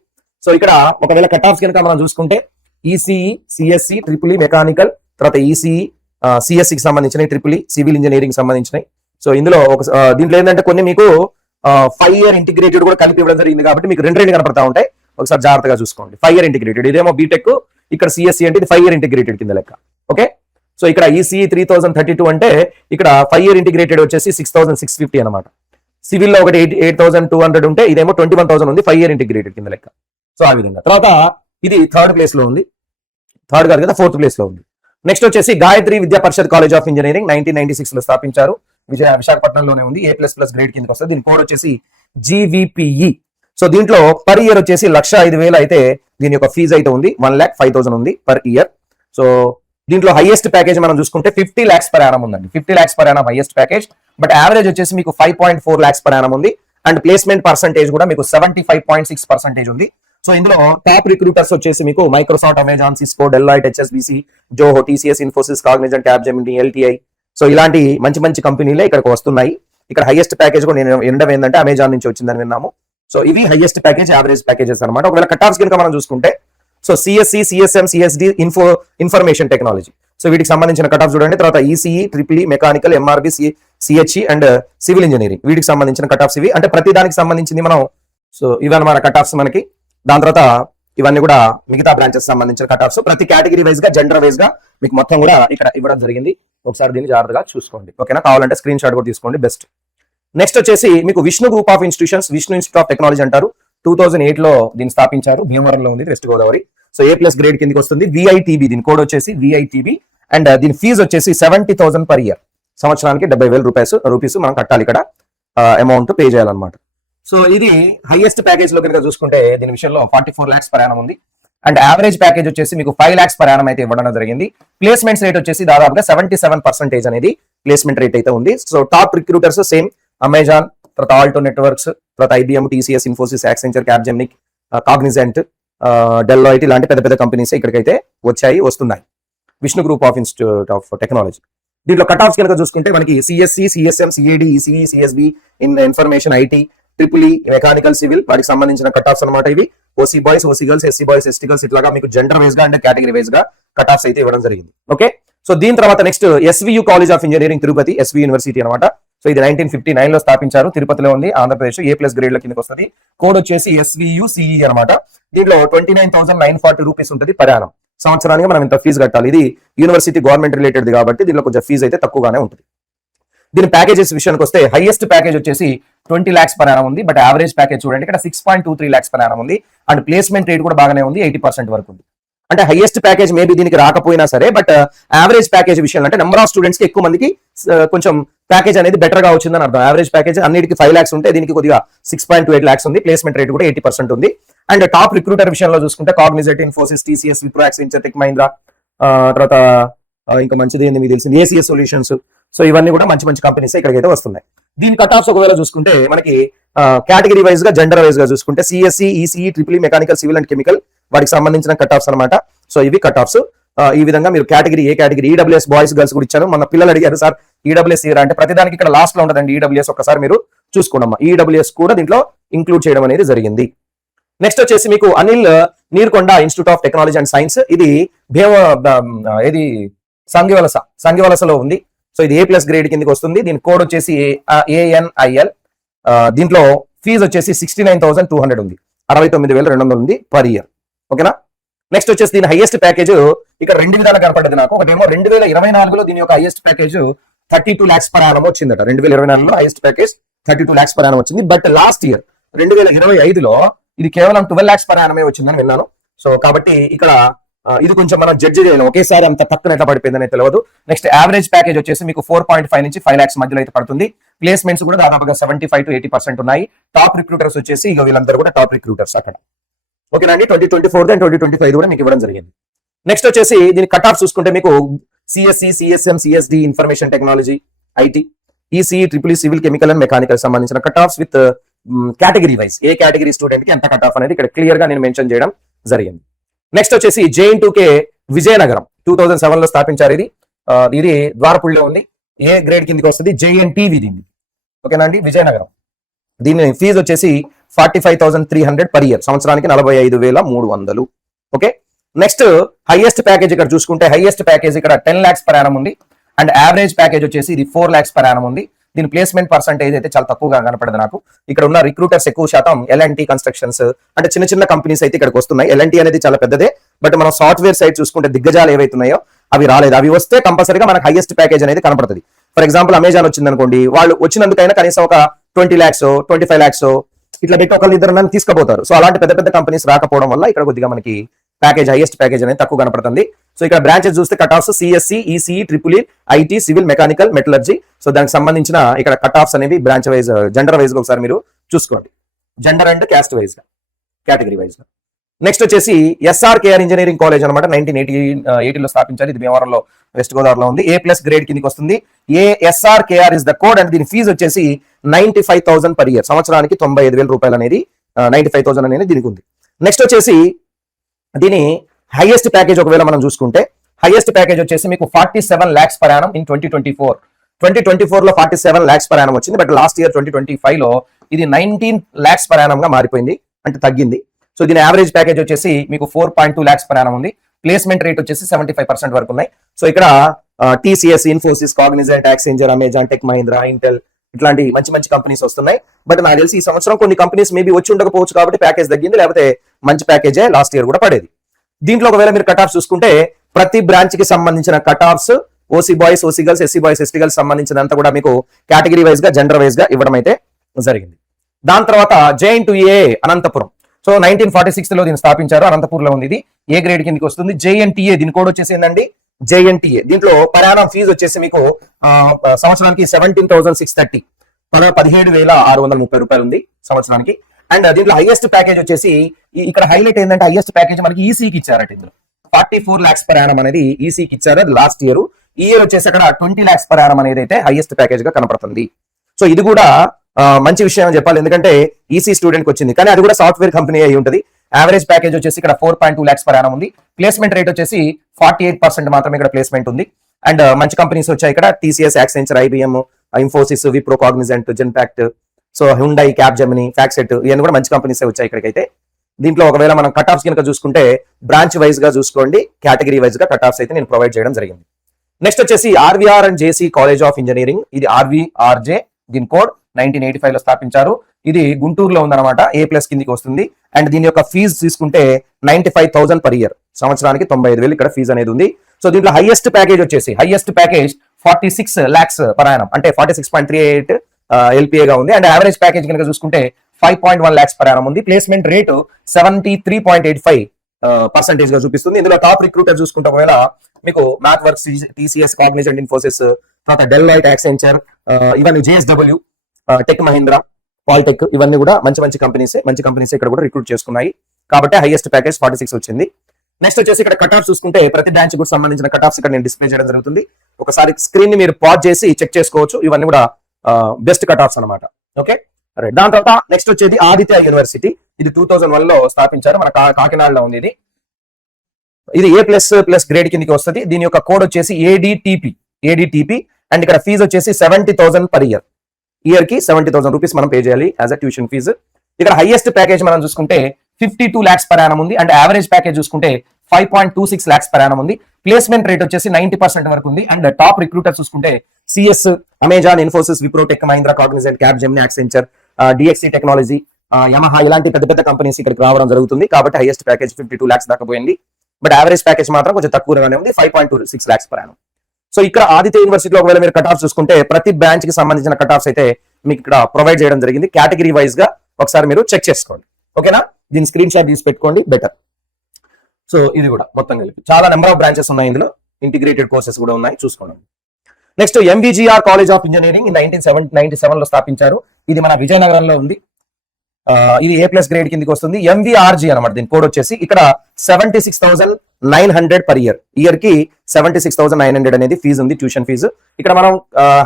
సో ఇక్కడ ఒకవేళ కట్ ఆఫ్స్ కనుక మనం చూసుకుంటే ఈసీఈ, సిఎస్సి, ట్రిపుల్ మెకానికల్, తర్వాత ఈసీఈ, సిఎస్సికి సంబంధించినవి, ట్రిపుల్ సివిల్ ఇంజనీరింగ్ సంబంధించినవి. సో ఇందులో దీంట్లో ఏంటంటే కొన్ని మీకు 5 year ఇంటిగ్రేటెడ్ కూడా కలిపి ఇవ్వడం జరిగింది కాబట్టి మీకు రెండు కనపడతా ఉంటాయి. ఒకసారి జాగ్రత్తగా చూసుకోండి. 5 year ఇంటిగ్రేటెడ్, ఇదేమో బీటెక్, ఇక్కడ సిఎస్సి అంటే ఇది 5 year ఇంటిగ్రేటెడ్ కింద లెక్క. ఓకే, సో ఇక్కడ ఈసీఈ 3032 అంటే ఇక్కడ 5 year ఇంటిగ్రేటెడ్ వచ్చేసి 6,650 అనమాట. సివిల్ లో ఒకటి 8,200 ఉంటే ఇదేమో 21,000 ఉంది, 5 year ఇంటిగ్రేటెడ్ కింద లెక్క. సో ఆ విధంగా. తర్వాత ఇది థర్డ్ ప్లేస్ లో ఉంది, థర్డ్ కాదు కదా, 4th ప్లేస్ లో ఉంది. నెక్స్ట్ వచ్చేసి గాయత్రి విద్యా పరిషత్ కాలేజ్ ఆఫ్ ఇంజనీరింగ్ 1996 లో స్థాపించారు, విశాఖపట్నంలోనే ఉంది. A++ గ్రేడ్ కిందకి వస్తుంది. దీని కోడ్ వచ్చేసి GVPE. సో దీంట్లో పర్ ఇయర్ వచ్చేసి 1,05,000 అయితే దీని యొక్క ఫీజు అయితే ఉంది, 1,05,000 ఉంది పర్ ఇయర్. సో దీంట్లో హైయెస్ట్ ప్యాకేజ్ మనం చూసుకుంటే 50 lakhs per annum ఉందండి, 50 lakhs per annum highest package. But average వచ్చేసి మీకు 5.4 lakhs per annum ఉంది. అండ్ ప్లేస్మెంట్ పర్సంటేజ్ కూడా మీకు 75.6% ఉంది. సో ఇందులో టాప్ రిక్రూటర్స్ వచ్చేసి మీకు Microsoft, Amazon, Cisco, Deloitte, HSBC, Zoho, TCS, Infosys, Cognizant, Capgemini, LTI. So ఇలాంటి మంచి మంచి కంపెనీలే ఇక్కడికి వస్తున్నాయి. ఇక్కడ హైయెస్ట్ ప్యాకేజ్ కూడా నేను వినడం ఏంటంటే అమెజాన్ నుంచి వచ్చిందని విన్నాము. సో ఇవి హైయెస్ట్ ప్యాకేజ్, యావరేజ్ ప్యాకేజెస్ అనమాట. ఒకవేళ కట్ ఆఫ్స్ కనుక మనం చూసుకుంటే so CSC, CSM, CSD, information technology, so వీటికి సంబంధించిన కట్ ఆఫ్ చూడండి. తర్వాత ECE, triple mechanical, MRB, CHE and civil engineering, వీటికి సంబంధించిన కట్ ఆఫ్స్ ఇవి. అంటే ప్రతి దానికి సంబంధించింది మనం. సో ఇవన్నమాట కట్ ఆఫ్స్ మనకి. దాని తర్వాత ఇవన్నీ కూడా మిగతా బ్రాంచెస్ సంబంధించిన కట్ ఆఫ్స్. ప్రతి కేటగిరీ వైజ్ గా, జెండర్ వైజ్ గా మీకు మొత్తం కూడా ఇక్కడ ఇవ్వడం జరిగింది. ఒకసారి దీన్ని జాగ్రత్తగా చూసుకోండి. ఓకేనా, కావాలంటే స్క్రీన్ షాట్ కూడా తీసుకోండి, బెస్ట్. నెక్స్ట్ వచ్చేసి మీకు Vishnu group of institutions, Vishnu institute of technology అంటారు. 2008 లో దీన్ని స్థాపించారు, భీమవరంలో ఉంది, west Godavari. So A+ grade కిందకి వస్తుంది. విఐటీబీ, దీని కోడ్ వచ్చేసి విఐటీబీ. అండ్ దీని ఫీజు వచ్చేసి 70,000 per year, సంవత్సరానికి 70,000 రూపీస్ మనం కట్టాలి, ఇక్కడ అమౌంట్ పే చేయాలన్నమాట. సో ఇది హైయెస్ట్ ప్యాకేజ్ లో కనుక చూసుకుంటే దీని విషయంలో 44 lakhs per annum ఉంది. అండ్ యావరేజ్ ప్యాకేజ్ వచ్చేసి మీకు 5 lakhs per annum అయితే ఇవ్వడం జరిగింది. ప్లేస్మెంట్స్ రేట్ వచ్చేసి దాదాపుగా 77% అనేది ప్లేస్మెంట్ రేట్ అయితే ఉంది. So top recruiters same Amazon, తర్వాత ఆల్టో నెట్వర్క్స్, తర్వాత IBM, TCS, Infosys, Accenture, Capgemini, Cognizant, Deloitte, ఇలాంటి పెద్ద పెద్ద కంపెనీస్ ఇక్కడికైతే వస్తున్నాయి. Vishnu group of institute of technology. దీంట్లో కట్ ఆఫ్స్ కనుక చూసుకుంటే మనకి CSC, CSM, CAD, ECE, CSB, information IT, triple mechanical, civil, వాటికి సంబంధించిన కట్ ఆఫ్స్ అనమాట ఇవి. OC boys, OC girls, SC boys, ST girls, ఇట్లాగా మీకు జెండర్ వైజ్ గా అండ్ కేటగిరీ వైజ్ గా కట్ ఆఫ్స్ అయితే ఇవ్వడం జరిగింది. ఓకే, సో దీని తర్వాత next SVU college of engineering Tirupati, SV university అనమాట. సో ఇది 1959 లో స్థాపించారు, తిరుపతిలో ఉంది, ఆంధ్రప్రదేశ్. A+ గ్రేడ్ కిందకి వస్తుంది. కోడ్ వచ్చేసి SVUCE అనమాట. దీంట్లో 29,940 రూపీస్ ఉంటుంది per annum. సంవత్సరానికి మనం ఇంత ఫీజు కట్టాలి. ఇది యూనివర్సిటీ గవర్నమెంట్ రిలేటెడ్ కాబట్టి దీనిలో కొంచెం ఫీజు అయితే తక్కువగానే ఉంటుంది. దీని ప్యాకేజెస్ విషయానికి వస్తే హైయెస్ట్ ప్యాకేజ్ వచ్చేసి 20 lakhs per annum ఉంది. బట్ యావరేజ్ ప్యాకేజ్ చూడండి ఇక్కడ 6.23 lakhs per annum ఉంది. అండ్ ప్లేస్మెంట్ రేట్ కూడా బాగానే ఉంది, 80% వరకు ఉంది. అంటే హైయెస్ట్ ప్యాకేజ్ మేబీ దీనికి రాకపోయినా సరే, బట్ యావరేజ్ ప్యాకేజ్ విషయంలో అంటే నెంబర్ ఆఫ్ స్టూడెంట్స్ కి ఎక్కువ మందికి కొంచెం ప్యాకేజ్ అనేది బెటర్ గా వచ్చిందని అర్థం. యావరేజ్ ప్యాకేజ్ అన్నిటికి 5 lakhs ఉంటే దీనికి కొద్దిగా 6.28 lakhs ఉంది. ప్లేస్మెంట్ రేట్ కూడా 80% ఉంది. అండ్ టాప్ రిక్రూటర్ విషయంలో చూసుకుంటే Cognizant, Infosys, TCS, Wipro, Accenture, tech Mahindra, తర్వాత ఇంకా మంచిది ఏంది మీకు తెలిసింది ఏసీఎస్ సొల్యూషన్స్. సో ఇవన్నీ కూడా మంచి మంచి కంపెనీస్ ఇక్కడికైతే వస్తున్నాయి. దీని కట్ ఆఫ్స్ ఒకవేళ చూసుకుంటే మనకి కేటగిరీ వైజ్ గా, జెండర్ వైజ్ గా చూసుకుంటే CSC, ECE, triple mechanical, civil and chemical వాటికి సంబంధించిన కట్ ఆఫ్స్ అనమాట. సో ఇవి కట్ ఆఫ్స్. ఈ విధంగా మీరు కేటగిరీ, ఏ కేటగిరీ, ఈడబ్ల్యూఎస్ బాయ్స్ గర్ల్స్ కూడా ఇచ్చాను. మన పిల్లలు అడిగారు సార్ ఈడబ్ల్యూఎస్ ఇయర్ అంటే ప్రతిదానికి ఇక్కడ లాస్ట్ లో ఉంటుందండి ఈడబ్ల్యూఎస్. ఒకసారి మీరు చూసుకోండి, ఈడబ్ల్యూఎస్ కూడా దీంట్లో ఇంక్లూడ్ చేయడం అనేది జరిగింది. నెక్స్ట్ వచ్చేసి మీకు Anil Neerukonda institute of technology and science, ఇది ఏది సంగివలసలో ఉంది. సో ఇది A+ గ్రేడ్ కిందకి వస్తుంది. దీని కోడ్ వచ్చేసి ANIL. దీంట్లో ఫీజు వచ్చేసి 69,200 ఉంది, 69,200 ఉంది పర్ ఇయర్. ఓకేనా. నెక్స్ట్ వచ్చేసి దీని హైయెస్ట్ ప్యాకేజ్ ఇక్కడ 2 విధాలు కనపడ్డది నాకు. ఒకటేమో 2024లో దీని యొక్క highest package 32 lakhs per annum వచ్చిందట. 2024లో highest package 32 lakhs per annum వచ్చింది. బట్ లాస్ట్ ఇయర్ 2025లో ఇది కేవలం 12 lakhs per annum వచ్చిందని విన్నాను. సో కాబట్టి ఇక్కడ ఇది కొంచెం మనం జడ్జి చేయలేం, ఒకేసారి అంత తక్కువ ఎట్లా పడిపోయిందని తెలియదు. నెక్స్ట్ యావరేజ్ ప్యాకేజ్ వచ్చేసి మీకు 4.5 నుంచి 5 lakhs మధ్యలో అయితే పడుతుంది. ప్లేస్మెంట్స్ కూడా దాదాపుగా 75 to 80% ఉన్నాయి. టాప్ రిక్రూటర్స్ వచ్చేసి ఇక వీళ్ళందరూ కూడా టాప్ రిక్రూటర్స్ అక్కడ. ఓకేనండి. 2024 అండ్ 2025 కూడా మీకు ఇవ్వడం జరిగింది. నెక్స్ట్ వచ్చేసి దీని కట్ ఆఫ్ చూసుకుంటే మీకు CSC, CSM, CSD, information technology, IT, ECE, triple civil, chemical and mechanical సంబంధించిన cut offs with category wise A category student కి ఎంత కట్ ఆఫ్ అనేది ఇక్కడ క్లియర్ గా నేను మెన్షన్ చేయడం జరిగింది. నెక్స్ట్ వచ్చేసి JN2K విజయనగరం 2007 లో స్థాపించారు. ఇది ద్వారపుల్లో ఉంది. ఏ గ్రేడ్ కిందకి వస్తుంది, JNTV దీన్ని. ఓకేనండి. విజయనగరం. దీని ఫీజు వచ్చేసి 45,300 పర్ ఇయర్, సంవత్సరానికి 45,300. ఓకే. నెక్స్ట్ హైయెస్ట్ ప్యాకేజ్ ఇక్కడ చూసుకుంటే హైయెస్ట్ ప్యాకేజ్ ఇక్కడ 10 lakhs per annum ఉంది. అండ్ యావరేజ్ ప్యాకేజ్ వచ్చేసి ఇది 4 lakhs per annum ఉంది. దీని ప్లేస్మెంట్ పర్సంటేజ్ అయితే చాలా తక్కువగా కనపడదు నాకు. ఇక్కడ ఉన్న రిక్రూటర్స్ ఎక్కువ శాతం L&T కన్స్ట్రక్షన్స్ అంటే చిన్న చిన్న కంపెనీస్ అయితే ఇక్కడికి వస్తున్నాయి. L&T అనేది చాలా పెద్దదే, బట్ మనం సాఫ్ట్వేర్ సైడ్ చూసుకుంటే దిగ్గజాలు ఏవైతున్నాయో అవి రాలేదు. అవి వస్తే కంపల్సరీగా మనకు హైయెస్ట్ ప్యాకేజ్ అనేది కనపడుతుంది. ఫర్ ఎగ్జాంపుల్ అమెజాన్ వచ్చింది అనుకోండి, వాళ్ళు వచ్చినందుకైనా కనీసం ఒక 20 lakhs 25 lakhs ఇట్లా పెట్టి ఒకళ్ళు ఇద్దరు నన్ను తీసుకుపోతారు. సో అలాంటి పెద్ద పెద్ద కంపెనీస్ రాకపోవడం వల్ల ఇక్కడ కొద్దిగా మనకి ప్యాకేజ్ హైయెస్ట్ ప్యాకేజ్ అనేది తక్కువ కనపడుతుంది. సో ఇక్కడ బ్రాంచెస్ చూస్తే cut offs CSC, ECE, triple IT, civil, mechanical, metallurgy. So దానికి సంబంధించిన ఇక్కడ కట్ ఆఫ్స్ అనేవి బ్రాంచ్ వైజ్, జెండర్ వైజ్ గా ఒకసారి మీరు చూసుకోండి, జెండర్ అండ్ క్యాస్ట్ వైజ్ గా, కేటగిరీ వైజ్ గా. నెక్స్ట్ వచ్చేసి SRKR ఇంజనీరింగ్ కాలేజ్ అనమాట. 1980లో స్థాపించారు. ఇది భీమవరంలో, వెస్ట్ గోదావరిలో ఉంది. A+ గ్రేడ్ కిందకి వస్తుంది. SRKR is the code. And దీని ఫీజు వచ్చేసి 95,000 పర్ ఇయర్, సంవత్సరానికి 95,000 రూపాయలు అనేది 95,000 అనేది దీనికి ఉంది. నెక్స్ట్ వచ్చేసి దీని హైయెస్ట్ ప్యాకేజ్ ఒకవేళ మనం చూసుకుంటే హైయెస్ట్ ప్యాకేజ్ వచ్చేసి మీకు 47 lakhs per annum in 2024. 2024లో 47 lakhs per annum వచ్చింది. బట్ లాస్ట్ ఇయర్ 2025లో ఇది 19 lakhs per annum గా మారిపోయింది, అంటే తగ్గింది. సో దీని యావరేజ్ ప్యాకేజ్ వచ్చేసి మీకు 4.2 lakhs per annum ఉంది. ప్లేస్మెంట్ రేట్ వచ్చేసి 75% వరకు ఉన్నాయి. సో ఇక్కడ TCS, Infosys, Cognizant, Accenture, Amazon, tech Mahindra, Intel ఇట్లాంటి మంచి మంచి కంపెనీస్ వస్తున్నాయి. బట్ నాకు తెలిసి ఈ సంవత్సరం కొన్ని కంపెనీస్ మేబీ వచ్చి ఉండకపోవచ్చు కాబట్టి ప్యాకేజ్ తగ్గింది, లేకపోతే మంచి ప్యాకేజే లాస్ట్ ఇయర్ కూడా పడేది. దీంట్లో ఒకవేళ మీరు కట్ ఆఫ్స్ చూసుకుంటే ప్రతి బ్రాంచ్ కి సంబంధించిన cut offs OC boys, OC girls, SC boys, ST girls సంబంధించినంత కూడా మీకు కేటగిరీ వైజ్ గా, జెండర్ వైజ్ గా ఇవ్వడం అయితే జరిగింది. దాని తర్వాత JN2A అనంతపురం. సో 1946లో దీన్ని స్థాపించారు. అనంతపూర్లో ఉంది. ఇది ఏ గ్రేడ్ కిందకి వస్తుంది. JNTA దీని కోడ్ వచ్చేసి ఏంటండి, JNTA. దీంట్లో పరాణం ఫీజు వచ్చేసి మీకు సంవత్సరానికి 17,630, 17,630 రూపాయలు ఉంది సంవత్సరానికి. అండ్ దీంట్లో హైయెస్ట్ ప్యాకేజ్ వచ్చేసి ఇక్కడ హైలైట్ ఏంటంటే హైయెస్ట్ ప్యాకేజ్ మనకి ఈసీకి ఇచ్చారట. ఇందులో 44 lakhs per annum అనేది ఈసీకి ఇచ్చారు. అది లాస్ట్ ఇయర్. ఈ ఇయర్ వచ్చేసి అక్కడ 20 lakhs per annum అనేది అయితే హైయెస్ట్ ప్యాకేజ్ గా కనపడుతుంది. సో ఇది కూడా మంచి విషయం అని చెప్పాలి, ఎందుకంటే ఈసీ స్టూడెంట్ కి వచ్చింది, కానీ అది కూడా సాఫ్ట్వేర్ కంపెనీ అయి ఉంటుంది. యావరేజ్ ప్యాకేజ్ వచ్చేసి ఇక్కడ 4.2 lakhs per annum ఉంది. ప్లేస్మెంట్ రేట్ వచ్చేసి 48% మాత్రమే ఇక్కడ ప్లేస్మెంట్ ఉంది. అండ్ మంచి కంపెనీస్ వచ్చాయి ఇక్కడ, TCS, Accenture, IBM, Infosys, Wipro, Cognizant, Genpact, so Hyundai, Capgemini, FactSet, ఇవన్నీ కూడా మంచి కంపెనీస్ వచ్చాయి ఇక్కడికైతే. దీంట్లో ఒకవేళ మనం కట్ ఆఫ్స్ కనుక చూసుకుంటే బ్రాంచ్ వైజ్ గా చూసుకోండి, కేటగిరీ వైజ్ గా కట్ ఆఫ్స్ అయితే నేను ప్రొవైడ్ చేయడం జరిగింది. నెక్స్ట్ వచ్చేసి RVR and JC college of engineering. ఇది RVRJ. దీని కోడ్ 1985లో స్థాపించారు. ఇది గుంటూరులో ఉందన్నమాట. A+ కిందికి వస్తుంది. అండ్ దీని యొక్క ఫీజు తీసుకుంటే 95,000 పర్ ఇయర్, సంవత్సరానికి 95,000 ఇక్కడ ఫీజు అనేది ఉంది. సో దీంట్లో హైయెస్ట్ ప్యాకేజ్ వచ్చేసి highest package 46 lakhs per annum, అంటే 46.38 LPA గా ఉంది. అండ్ యావరేజ్ ప్యాకేజ్ కనుక చూసుకుంటే 5.1 lakhs per annum ఉంది. ప్లేస్మెంట్ రేటు 73.85 పర్సంటేజ్ గా చూపిస్తుంది. ఇందులో టాప్ రిక్రూటర్ చూసుకుంటే ఒకవేళ మీకు math works, TCS, Cognizant, Infosys, తర్వాత డెల్లాయిట్, యాక్సెంచర్, ఇవన్నీ జేఎస్డబ్ల్యూ, టెక్ మహీంద్రా, పాలిటెక్, ఇవన్నీ కూడా మంచి కంపెనీస్ ఇక్కడ కూడా రిక్రూట్ చేసుకున్నాయి. కాబట్టి హైయెస్ట్ ప్యాకేజ్ 46 వచ్చింది. నెక్స్ట్ వచ్చేసి ఇక్కడ కట్ ఆఫ్ చూసుకుంటే ప్రతి బ్రాంచ్ కు సంబంధించిన కట్ ఆఫ్స్ ఇక్కడ నేను డిస్ప్లే చేయడం జరుగుతుంది. ఒకసారి స్క్రీన్ ని మీరు పాజ్ చేసి చెక్ చేసుకోవచ్చు. ఇవన్నీ కూడా బెస్ట్ కట్ ఆఫ్స్ అనమాట. Okay, right. దాని తర్వాత నెక్స్ట్ వచ్చేది ఆదిత్య యూనివర్సిటీ. ఇది 2001 లో స్థాపించారు. మన కాకినాడలో ఉంది. ఇది A++ గ్రేడ్ కిందకి వస్తుంది. దీని యొక్క కోడ్ వచ్చేసి ఏడిటిపి అండ్ ఇక్కడ ఫీజు వచ్చేసి 70,000 పర్ ఇయర్ కి 70,000 రూపీస్ మనం పే చేయాలి యాజ్ అ ట్యూషన్ ఫీజు. ఇక్కడ హైయెస్ట్ ప్యాకేజ్ మనం చూసుకుంటే 52 lakhs per annum ఉంది. అండ్ యావరేజ్ ప్యాకేజ్ చూసుకుంటే 5.26 lakhs per annum ఉంది. ప్లేస్మెంట్ రేట్ వచ్చేసి 90% వరకు ఉంది. అండ్ టాప్ రిక్రూటర్ చూసుకుంటే CS, Amazon, Infosys, Wipro, tech Mahindra, Cognizant, Capgemini, Accenture, DXC technology, Yamaha ఇలాంటి పెద్ద కంపెనీస్ ఇక్కడికి రావడం జరుగుతుంది. కాబట్టి హైయెస్ట్ ప్యాకేజ్ 52 lakhs దాకా పోయింది. బట్ యావరేజ్ ప్యాకేజ్ మాత్రం కొంచెం తక్కువగానే ఉంది, 5.26 lakhs per annum. సో ఇక్కడ ఆదిత్య యూనివర్సిటీలో ఒకవేళ మీరు కట్ ఆఫ్ చూసుకుంటే ప్రతి బ్రాంచ్ కి సంబంధించిన కట్ ఆఫ్స్ అయితే మీకు ఇక్కడ ప్రొవైడ్ చేయడం జరిగింది. కేటగిరీ వైజ్ గా ఒకసారి మీరు చెక్ చేసుకోండి. ఓకేనా, దీని స్క్రీన్ షాట్ తీసి పెట్టుకోండి బెటర్. సో ఇది కూడా మొత్తం కలిపి చాలా నెంబర్ ఆఫ్ బ్రాంచెస్ ఉన్నాయి. ఇందులో ఇంటిగ్రేటెడ్ కోర్సెస్ కూడా ఉన్నాయి, చూసుకోండి. Next MVGR college of engineering 1997 లో స్థాపించారు. ఇది మన విజయనగరంలో ఉంది. ఇది A+ గ్రేడ్ కిందకి వస్తుంది. MVRG అనమాట దీని కోడ్ వచ్చేసి. ఇక్కడ 76,900 పర్ ఇయర్ కి 76,900 అనేది ఫీజు ఉంది, ట్యూషన్ ఫీజు. ఇక్కడ మనం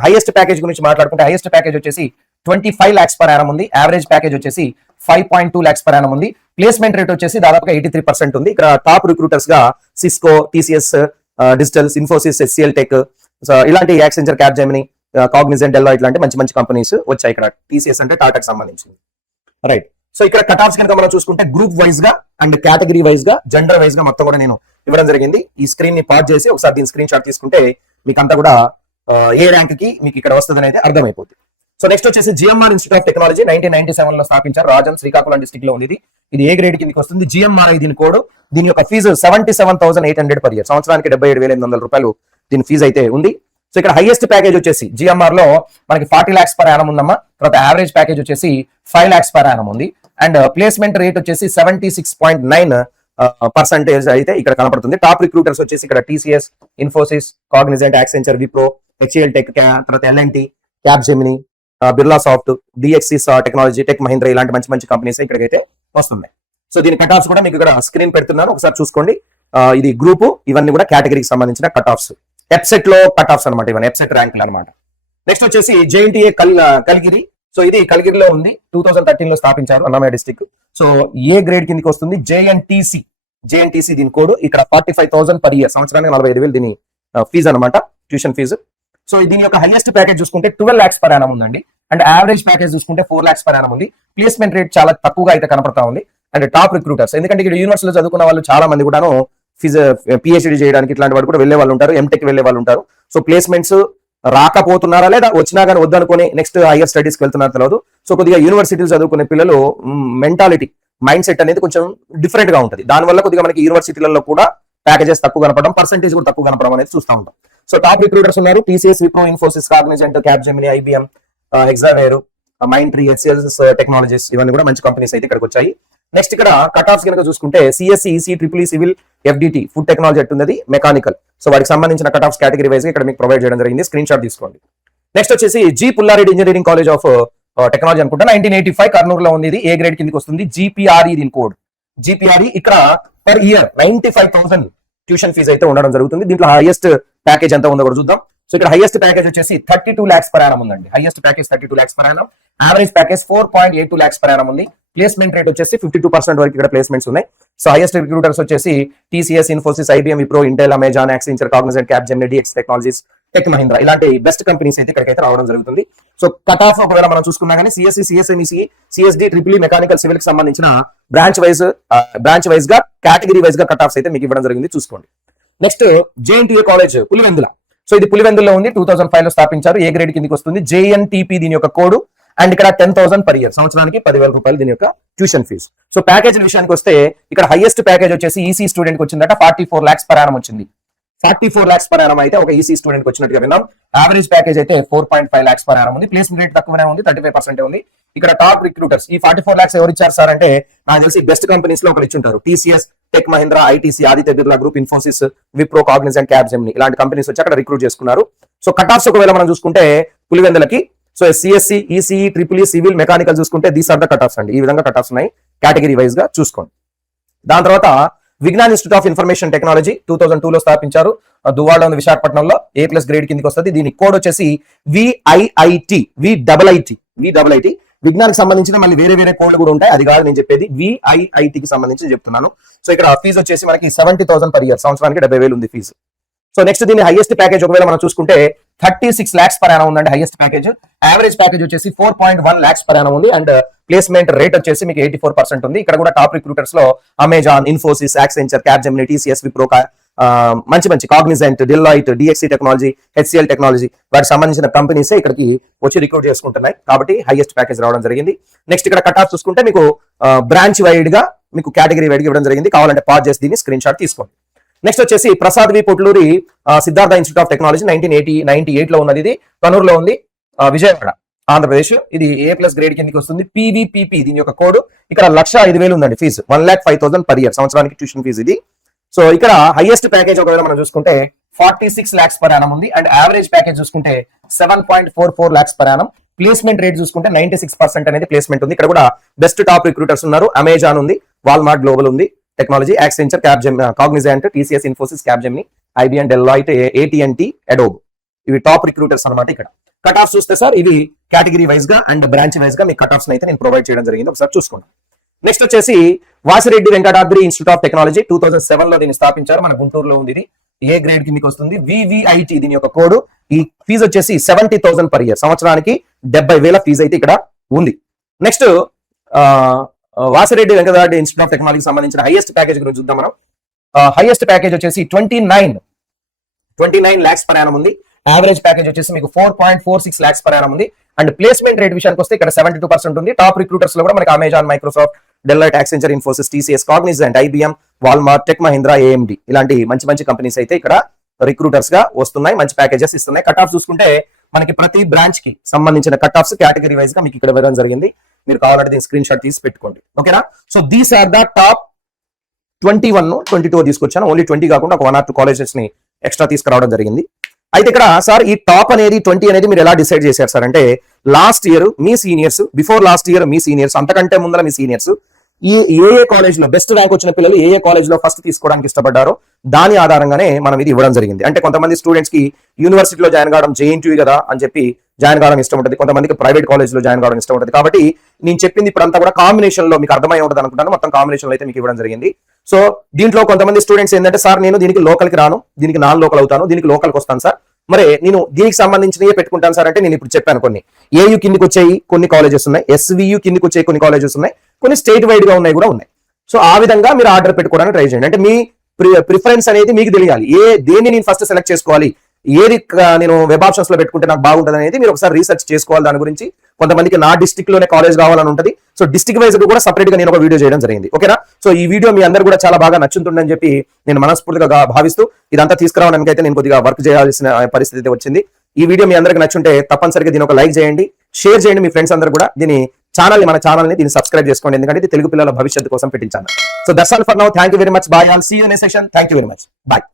హైయెస్ట్ ప్యాకేజ్ గురించి మాట్లాడుకుంటే హైయెస్ట్ ప్యాకేజ్ వచ్చేసి 25 lakhs per annum ఉంది. యావరేజ్ ప్యాకేజ్ వచ్చేసి 5.2 lakhs per annum ఉంది. ప్లేస్మెంట్ రేట్ వచ్చేసి దాదాపుగా 83% ఉంది. ఇక్కడ టాప్ రిక్రూటర్స్ గా Cisco, TCS digitals, Infosys, HCL tech, ఇలాంటి యాక్సెంచర్, క్యాప్జెమిని, కాగ్నిజెంట్, డెల్లాయిట్ ఇలాంటి మంచి కంపెనీస్ వచ్చాయి. ఇక్కడ TCS అంటే టాటాకి సంబంధించింది. రైట్. సో ఇక్కడ కట్ ఆఫ్స్ కనుక మనం చూసుకుంటే గ్రూప్ వైజ్ గా అండ్ కేటగిరీ వైజ్ గా, జెండర్ వైజ్ గా మొత్తం కూడా నేను ఇవ్వడం జరిగింది. ఈ స్క్రీన్ ని పాజ్ చేసి ఒకసారి దీని స్క్రీన్ షాట్ తీసుకుంటే మీకు అంతా కూడా ఏ ర్యాంక్ కి మీకు ఇక్కడ వస్తుంది అనేది అర్థమైపోతుంది. సో నెక్స్ట్ వచ్చేసి GMR ఇన్స్టిట్యూట్ ఆఫ్ టెక్నాలజీ 1997 లో స్థాపించారు. రాజన్, శ్రీకాకుళం డిస్ట్రిక్ట్ లో ఉంది. ఇది ఏ గ్రేడ్ కిందకి వస్తుంది. GMRI దీని కోడ్. దీని యొక్క ఫీజు 77,800 పర్ ఇయర్, సంవత్సరానికి 77,800 రూపాయలు దీని ఫీజు అయితే ఉంది. సో ఇక్కడ హైయెస్ట్ ప్యాకేజ్ వచ్చేసి GMR లో మనకి 40 lakhs per annum ఉందమ్మా. తర్వాత యావరేజ్ ప్యాకేజ్ వచ్చేసి 5 lakhs per annum ఉంది. అండ్ ప్లేస్మెంట్ రేట్ వచ్చేసి 76.9% అయితే ఇక్కడ కనపడుతుంది. టాప్ రిక్రూటర్స్ వచ్చేసి ఇక్కడ TCS, Infosys, Cognizant, Accenture, Wipro, HCL tech, తర్వాత L&T, Capgemini, Birla soft, DXC technology, tech Mahindra ఇలాంటి మంచి కంపెనీస్ ఇక్కడికైతే వస్తున్నాయి. సో దీని కట్ ఆఫ్స్ కూడా మీకు ఇక్కడ స్క్రీన్ పెడుతున్నాను, ఒకసారి చూసుకోండి. ఇది గ్రూప్, ఇవన్నీ కూడా కేటగిరీకి సంబంధించిన కట్ ఆఫ్స్. ఎప్సెట్ లో కట్ ఆఫ్స్ అనమాట, ఇవన్నీ ఎప్సెట్ ర్యాంకులు అనమాట. నెక్స్ట్ వచ్చేసి JNTA కలిగిరి. సో ఇది కలిగిరిలో ఉంది. 2013 లో స్థాపించారు, Annamayya district. So A grade కిందకి వస్తుంది. JNTC దీని కోడ్. ఇక్కడ 45,000 పర్ ఇయర్, సంవత్సరానికి 45,000 దీని ఫీజు అనమాట, ట్యూషన్ ఫీజు. సో దీని యొక్క హైయెస్ట్ ప్యాకేజ్ చూసుకుంటే 12 lakhs per annum ఉందండి. అండ్ యావరేజ్ ప్యాకేజ్ చూసుకుంటే 4 lakhs per annum ఉంది. ప్లేస్మెంట్ రేట్ చాలా తక్కువగా అయితే కనపడతా ఉంది. అండ్ టాప్ రిక్రూటర్స్, ఎందుకంటే ఇక్కడ యూనివర్సిటీలో చదువుకున్న వాళ్ళు చాలా మంది కూడాను PhD చేయడానికి ఇట్లాంటి వాళ్ళు కూడా వెళ్ళే వాళ్ళు ఉంటారు, MTech వెళ్ళే వాళ్ళు ఉంటారు. సో ప్లేస్మెంట్స్ రాకపోతున్నారా లేదా వచ్చినా కానీ వద్దనుకుని నెక్స్ట్ హైయర్ స్టడీస్ కి వెళ్తున్నారో తెలియదు. సో కొద్దిగా యూనివర్సిటీలు చదువుకునే పిల్లలు మెంటాలిటీ, మైండ్ సెట్ అనేది కొంచెం డిఫరెంట్ గా ఉంటుంది. దానివల్ల కొద్దిగా మనకి యూనివర్సిటీలలో కూడా ప్యాకేజెస్ తక్కువ కనపడడం, పర్సెంటేజ్ కూడా తక్కువ కనపడడం అనేది చూస్తూ ఉంటాం. సో టాప్ రిక్రూటర్స్ ఉన్నారు. TCS, Wipro, Infosys, Cognizant, Capgemini, IBM, ఎగ్జావేర్, మైంట్రీ, HCL టెక్నాలజీస్, ఇవన్నీ కూడా మంచి కంపెనీస్ అయితే ఇక్కడికి వచ్చాయి. నెక్స్ట్ ఇక్కడ కట్ ఆఫ్స్ కనుక చూసుకుంటే CSE, EC, EEE, civil, FDT, food technology అట్టున్నది, మెకానికల్. సో వాటికి సంబంధించిన కట్ ఆఫ్స్ కేటగిరీ వైజ్ ఇక్కడ మీకు ప్రొవైడ్ చేయడం జరిగింది. స్క్రీన్ షాట్ తీసుకోండి. నెక్స్ట్ వచ్చేసి G. Pulla Reddy engineering college of technology అనుకుంటా, 1985 కర్నూలులో ఉంది. ఇది ఏ గ్రేడ్ కిందకి వస్తుంది. GPRE దీని కోడ్. GPRE ఇక్కడ పర్ ఇయర్ 95,000 ట్యూషన్ ఫీజు అయితే ఉండడం జరుగుతుంది. దీంట్లో హైయెస్ట్ ప్యాకేజ్ ఎంత ఉందో కూడా చూద్దాం. సో ఇక్కడ హైయెస్ట్ ప్యాకేజ్ వచ్చేసి 32 lakhs per annum ఉందండి. Highest package 32 lakhs per annum. Average package 4.82 lakhs per annum ఉంది. ప్లేస్మెంట్ రేట్ వచ్చేసి 52% వరకు ఇక్కడ ప్లేస్మెంట్స్ ఉన్నాయి. సో హైయెస్ట్ రిక్రూటర్స్ వచ్చేసి TCS, Infosys, IBM, Wipro, Intel, Amazon, Accenture, Cognizant, Capgemini, DXC technologies, tech Mahindra ఇలాంటి best companies అయితే ఇక్కడికైతే రావడం జరుగుతుంది. సో కట్ ఆఫ్ ఒకవేళ మనం చూసుకున్నా కానీ CSE, CSMEC, CSD, EEE, mechanical, civil కి సంబంధించిన బ్రాంచ్ వైజ్ గా కేటగిరీ వైజ్ గా కట్ ఆఫ్స్ అయితే మీకు ఇవ్వడం జరిగింది, చూసుకోండి. Next JNTA college Pulivendula. So ఇది పులివెందుల్లో ఉంది. 2005 లో స్థాపించారు. ఏ గ్రేడ్ కిందకి వస్తుంది. JNTP దీని యొక్క కోడ్. అండ్ ఇక్కడ 10,000 పర్ ఇయర్, సంవత్సరానికి 10,000 రూపాయలు దీని యొక్క ట్యూషన్ ఫీజు. సో ప్యాకేజ్ విషయానికి వస్తే ఇక్కడ హైయెస్ట్ ప్యాకేజ్ వచ్చేసి EC స్టూడెంట్ కి వచ్చిందట 44 lakhs per annum వచ్చింది. 44 lakhs per annum అయితే ఒక ఈసీ స్టూడెంట్ కి వచ్చినట్టుగా విన్నాం. యావరేజ్ ప్యాకేజ్ అయితే 4.5 lakhs per annum ఉంది. ప్లేస్మెంట్ రేట్ తక్కువనే ఉంది, 35% ఉంది. ఇక్కడ టాప్ రిక్రూటర్స్ ఈ 44 lakhs ఎవరు ఇచ్చారు సార్ అంటే నాకు తెలిసి బెస్ట్ కంపెనీస్ లో ఒకరు ఇచ్చుంటారు. టీసీఎస్, tech Mahindra, ITC, Aditya Birla group, Infosys, Wipro, Cognizant, Capgemini ఇలాంటి కంపెనీస్ వచ్చి అక్కడ రిక్రూట్ చేసుకున్నారు. సో కట్ ఆఫ్స్ ఒకవేళ మనం చూసుకుంటే పులివెందులకి so CSC, ECE, triple civil, mechanical చూసుకుంటే these are the cut offs అండి. ఈ విధంగా కట్ ఆఫ్స్ ఉన్నాయి కేటగిరీ వైజ్ గా చూసుకోండి. దాని తర్వాత Vignan institute of information technology 2002 లో స్థాపించారు. దువ్వాడ ఉంది విశాఖపట్నంలో. A+ గ్రేడ్ కిందకి వస్తుంది. దీని కోడ్ వచ్చేసి విఐఐటి. విజ్ఞానికి సంబంధించిన మళ్ళీ వేరే వేరే కోడ్లు కూడా ఉంటాయి, అది కాదు నేను చెప్పేది. విఐఐటికి సంబంధించి చెప్తున్నాను. సో ఇక్కడ ఫీజు వచ్చేసి మనకి 70,000 per year, సంవత్సరానికి 70,000 ఉంది ఫీజు. సో నెక్స్ట్ దీని హైయెస్ట్ ప్యాకేజ్ ఒకవేళ మనం చూసుకుంటే 36 lakhs per annum ఉందండి హైయెస్ట్ ప్యాకేజ్. యావరేజ్ ప్యాకేజ్ వచ్చేసి 4.1 lakhs per annum ఉంది. అండ్ ప్లేస్మెంట్ రేట్ వచ్చేసి మీకు 84% ఉంది. ఇక్కడ కూడా టాప్ రిక్రూటర్స్ లో Amazon, Infosys, Accenture, Capgemini, TCS, Wipro, మంచి Cognizant, Deloitte, DXC technology, HCL technology వాటికి సంబంధించిన కంపెనీస్ ఇక్కడికి వచ్చి రిక్రూట్ చేసుకుంటున్నాయి. కాబట్టి హైయెస్ట్ ప్యాకేజ్ రావడం జరిగింది. నెక్స్ట్ ఇక్కడ కట్ ఆఫ్ చూసుకుంటే మీకు బ్రాంచ్ వైడ్ గా మీకు కేటగిరీ వైడ్ గా ఇవ్వడం జరిగింది. కావాలంటే పాజ్ చేసి దీన్ని స్క్రీన్ షాట్ తీసుకోండి. నెక్స్ట్ వచ్చేసి Prasad V Potluri Siddhartha institute of technology 1998 లో ఉన్నది. ఇది కనూరులో ఉంది, విజయవాడ, ఆంధ్రప్రదేశ్. ఇది A+ గ్రేడ్ కిందకి వస్తుంది. పీవీపీపీ దీని యొక్క కోడ్. ఇక్కడ 1,05,000 ఉందండి ఫీజు. 1,05,000 per year సంవత్సరానికి ట్యూషన్ ఫీజు ఇది. సో ఇక్కడ హైయెస్ట్ ప్యాకేజ్ ఒకవేళ మనం చూసుకుంటే 46 lakhs per annum ఉంది. అండ్ యావరేజ్ ప్యాకేజ్ చూసుకుంటే 7.44 lakhs per annum. Placement rate చూసుకుంటే 96% అనేది ప్లేస్మెంట్ ఉంది. ఇక్కడ కూడా బెస్ట్ టాప్ రిక్రూటర్స్ ఉన్నారు. అమెజాన్ ఉంది, వాల్మార్ట్ గ్లోబల్ ఉంది, technology, Accenture, Cognizant, TCS, Infosys, Capgemini, IBN, Deloitte, AT&T, Adobe ఇవి టాప్ రిక్రూటర్స్ అనమాట. ఇక్కడ కట్ ఆఫ్ చూస్తే సార్ ఇవి కేటగిరీ వైజ్ గా అండ్ బ్రాంచ్ వైజ్ గా మీకు కట్ ఆఫ్స్ అయితే నేను ప్రొవైడ్ చేయడం జరిగింది. ఒకసారి చూసుకోండి. నెక్స్ట్ వచ్చేసి Vasireddy Venkatadri institute of technology 2007 లో దీన్ని స్థాపించారు. మన గుంటూరులో ఉంది. ఇది A గ్రేడ్ కి మీకు వస్తుంది. వివిఐటి దీని యొక్క కోడ్. ఈ ఫీజు వచ్చేసి 70,000 per year సంవత్సరానికి 70,000 ఫీజు అయితే ఇక్కడ ఉంది. Next Vasireddy Venkatadri institute of టెక్నాలజీకి సంబంధించిన హైయెస్ట్ ప్యాకేజ్ గురించి చూద్దాం మనం. హైయెస్ట్ ప్యాకేజ్ వచ్చేసి 29 lakhs per annum ఉంది. యావరేజ్ ప్యాకేజ్ వచ్చేసి మీకు 4.46 lakhs per annum ఉంది. అండ్ ప్లేస్మెంట్ రేట్ విషయానికి వస్తే ఇక్కడ 72% ఉంది. టాప్ రిక్రూటర్స్ లో కూడా మనకి Amazon, Microsoft, Deloitte, Accenture, Infosys, TCS, Cognizant, IBM, Walmart, tech Mahindra, AMD ఇలాంటి మంచి కంపెనీస్ అయితే ఇక్కడ రిక్రూటర్స్ గా వస్తున్నాయి. మంచి ప్యాకేజెస్ ఇస్తున్నాయి. కట్ ఆఫ్ చూసుకుంటే మనకి ప్రతి బ్రాంచ్ కి సంబంధించిన కట్ ఆఫ్స్ కేటగిరీ వైజ్ గా మీకు ఇక్కడ ఇవ్వడం జరిగింది. మీరు కావాలంటే దీని స్క్రీన్ షాట్ తీసి పెట్టుకోండి. ఓకేనా? So these are the top 21, 22 తీసుకొచ్చాను. ఓన్లీ 20 కాకుండా ఒక 1 or 2 కాలేజెస్ ని ఎక్స్ట్రా తీసుకురావడం జరిగింది. అయితే ఇక్కడ సార్ ఈ టాప్ అనేది 20 అనేది మీరు ఎలా డిసైడ్ చేశారు సార్ అంటే లాస్ట్ ఇయర్ మీ సీనియర్స్, బిఫోర్ లాస్ట్ ఇయర్ మీ సీనియర్స్, అంతకంటే ముందర మీ సీనియర్స్ ఏ కాలేజ్ లో బెస్ట్ ర్యాంక్ వచ్చిన పిల్లలు ఏ కాలేజ్ లో ఫస్ట్ తీసుకోవడానికి ఇష్టపడ్డారో దాని ఆధారంగానే మనం ఇది ఇవ్వడం జరిగింది. అంటే కొంతమంది స్టూడెంట్స్ కి యూనివర్సిటీలో జాయిన్ కావడం, JNTU కదా అని చెప్పి జాయిన్ కావడం ఇష్టం ఉంటుంది. కొంతమందికి ప్రైవేట్ కాలేజ్ లో జాయిన్ కావడం ఇష్టం ఉంటుంది. కాబట్టి నేను చెప్పింది ఇప్పుడు అంతా కూడా కాంబినేషన్ లో మీకు అర్థమై ఉంటుంది అనుకుంటాను. మొత్తం కాంబినేషన్ లో అయితే మీకు ఇవ్వడం జరిగింది. సో దీంట్లో కొంతమంది స్టూడెంట్స్ ఏంటంటే సార్ నేను దీనికి లోకల్ కి రాను, దీనికి నాన్ లోకల్ అవుతాను, దీనికి లోకల్కి వస్తాను సార్, మరి నేను దీనికి సంబంధించినవి పెట్టుకుంటాను సార్ అంటే నేను ఇప్పుడు చెప్పాను కొన్ని AU కిందికి వచ్చేవి కొన్ని కాలేజెస్ ఉన్నాయి, SVU కిందికి వచ్చే కొన్ని కాలేజెస్ ఉన్నాయి, కొన్ని స్టేట్ వైడ్ గా ఉన్నాయి కూడా ఉన్నాయి. సో ఆ విధంగా మీరు ఆర్డర్ పెట్టుకోవడానికి ట్రై చేయండి. అంటే మీ ప్రిఫరెన్స్ అనేది మీకు తెలియాలి. దేన్ని నేను ఫస్ట్ సెలెక్ట్ చేసుకోవాలి, ఏది నేను వెబ్ ఆప్షన్స్ లో పెట్టుకుంటే నాకు బాగుంటుంది అనేది మీరు ఒకసారి రీసెర్చ్ చేసుకోవాలి. దాని గురించి కొంతమందికి నా డిస్ట్రిక్ట్ లోనే కాలేజ్ కావాలని ఉంటుంది. సో డిస్ట్రిక్ట్ వైజ్ కూడా సపరేట్ గా నేను ఒక వీడియో చేయడం జరిగింది. ఓకేనా? సో ఈ వీడియో మీ అందరూ కూడా చాలా బాగా నచ్చుతుందని చెప్పి నేను మనస్ఫూర్తిగా భావిస్తూ ఇదంతా తీసుకురావడానికి అయితే నేను కొద్దిగా వర్క్ చేయాల్సిన పరిస్థితి వచ్చింది. ఈ వీడియో మీ అందరికి నచ్చుంటే తప్పనిసరిగా దీని ఒక లైక్ చేయండి, షేర్ చేయండి మీ ఫ్రెండ్స్ అందరూ కూడా. మన ఛానల్ ని దీన్ని సబ్స్క్రైబ్ చేసుకోండి, ఎందుకంటే ఇది తెలుగు పిల్లల భవిష్యత్తు కోసం పెట్టించాను. So that's all for now. Thank you very much. Bye. I'll see you in next session. Thank you very much. Bye.